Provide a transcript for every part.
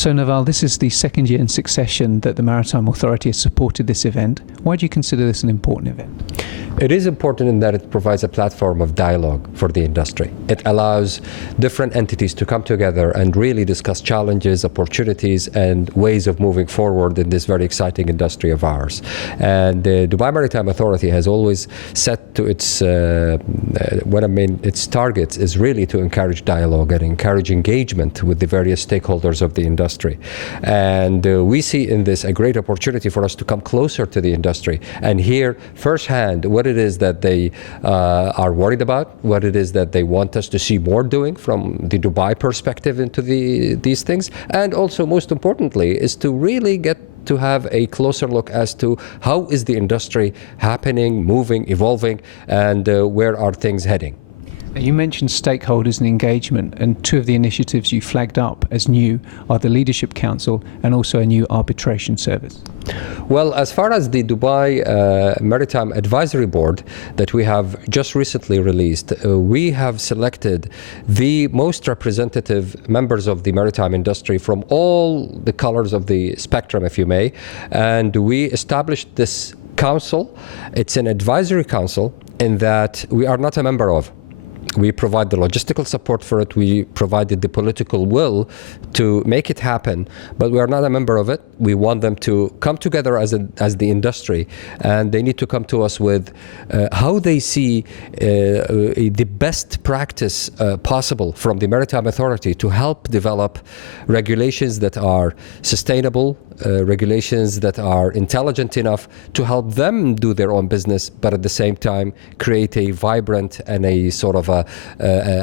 So Nawfal, this is the second year in succession that the Maritime Authority has supported this event. Why do you consider this an important event? It is important in that it provides a platform of dialogue for the industry. It allows different entities to come together and really discuss challenges, opportunities, and ways of moving forward in this very exciting industry of ours. And the Dubai Maritime Authority has always set to its its targets is really to encourage dialogue and encourage engagement with the various stakeholders of the industry. And we see in this a great opportunity for us to come closer to the industry and hear firsthand what it is that they are worried about, what it is that they want us to see more doing from the Dubai perspective into these things, and also most importantly is to really get to have a closer look as to how is the industry happening, moving, evolving, and where are things heading. You mentioned stakeholders and engagement, and two of the initiatives you flagged up as new are the Leadership Council and also a new arbitration service. Well, as far as the Dubai Maritime Advisory Board that we have just recently released, we have selected the most representative members of the maritime industry from all the colors of the spectrum, if you may, and we established this council. It's an advisory council in that we are not a member of. We provide the logistical support for it. We provided the political will to make it happen, but we are not a member of it. We want them to come together as the industry, and they need to come to us with how they see the best practice possible from the Maritime Authority to help develop regulations that are sustainable, regulations that are intelligent enough to help them do their own business, but at the same time create a vibrant and a sort of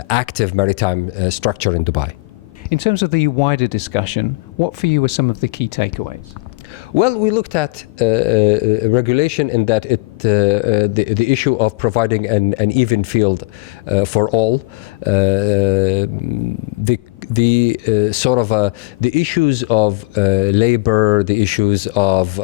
active maritime structure in Dubai. In terms of the wider discussion, what for you were some of the key takeaways? Well, we looked at regulation in that the issue of providing an even field for all, the issues of labor, the issues of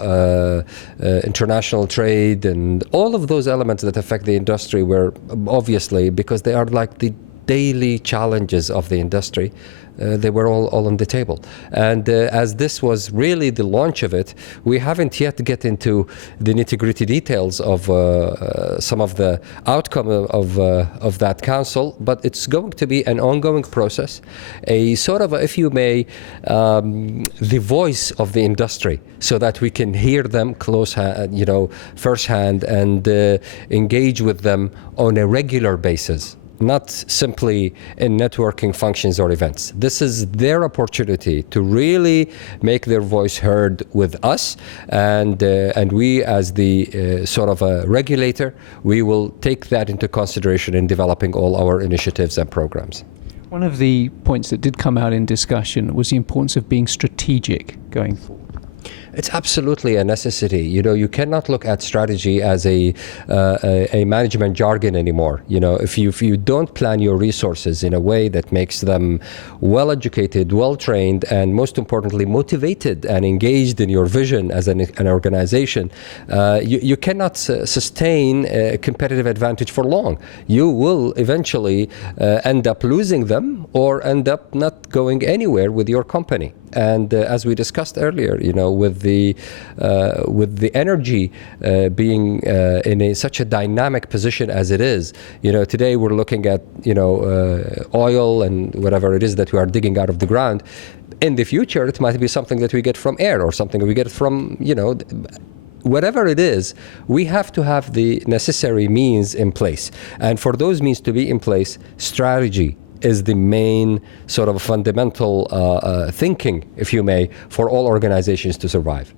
international trade, and all of those elements that affect the industry were obviously, because they are like the daily challenges of the industry, they were all on the table. And as this was really the launch of it, we haven't yet get into the nitty-gritty details of some of the outcome of that council, but it's going to be an ongoing process, a sort of, if you may, the voice of the industry, so that we can hear them firsthand and engage with them on a regular basis. Not simply in networking functions or events. This is their opportunity to really make their voice heard with us, and we as the sort of a regulator, we will take that into consideration in developing all our initiatives and programs. One of the points that did come out in discussion was the importance of being strategic going forward. It's absolutely a necessity. You cannot look at strategy as a management jargon anymore. If you don't plan your resources in a way that makes them well educated, well trained, and most importantly motivated and engaged in your vision as an organization, you cannot sustain a competitive advantage for long. You will eventually end up losing them or end up not going anywhere with your company. And as we discussed earlier, with the energy being in such a dynamic position as it is, today we're looking at oil and whatever it is that we are digging out of the ground. In the future, it might be something that we get from air or something we get from whatever it is. We have to have the necessary means in place, and for those means to be in place, strategy is the main sort of fundamental thinking, if you may, for all organizations to survive.